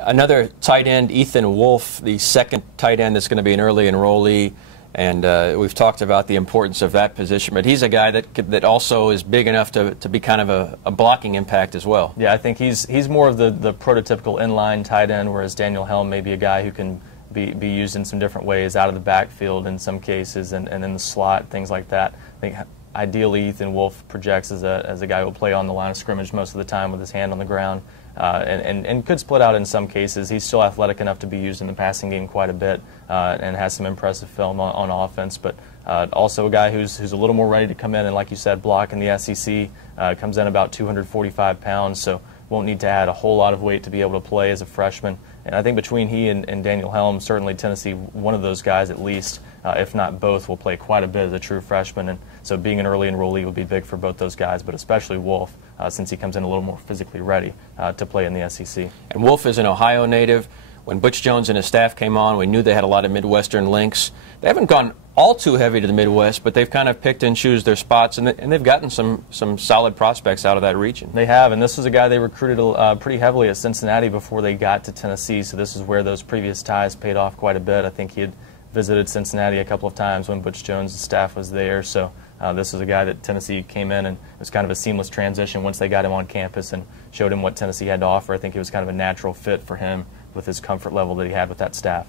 Another tight end, Ethan Wolf, the second tight end that's going to be an early enrollee. And we've talked about the importance of that position, but he's a guy that also is big enough to be kind of a blocking impact as well. Yeah, I think he's more of the prototypical inline tight end, whereas Daniel Helm may be a guy who can be used in some different ways, out of the backfield in some cases, and in the slot, things like that. I think ideally Ethan Wolf projects as a guy who will play on the line of scrimmage most of the time with his hand on the ground, and could split out in some cases. He's still athletic enough to be used in the passing game quite a bit, and has some impressive film on offense, but also a guy who's a little more ready to come in and, like you said, block in the SEC. Comes in about 245 pounds, so won't need to add a whole lot of weight to be able to play as a freshman. And I think between he and Daniel Helm, certainly Tennessee, one of those guys at least, if not both, will play quite a bit as a true freshman. And so being an early enrollee would be big for both those guys, but especially Wolf, since he comes in a little more physically ready to play in the SEC. And Wolf is an Ohio native. When Butch Jones and his staff came on, we knew they had a lot of Midwestern links. They haven't gone all too heavy to the Midwest, but they've kind of picked and choose their spots, and they've gotten some solid prospects out of that region. They have, and this was a guy they recruited pretty heavily at Cincinnati before they got to Tennessee, so this is where those previous ties paid off quite a bit. I think he had visited Cincinnati a couple of times when Butch Jones' staff was there, so this is a guy that Tennessee came in, and it was kind of a seamless transition once they got him on campus and showed him what Tennessee had to offer. I think it was kind of a natural fit for him with his comfort level that he had with that staff.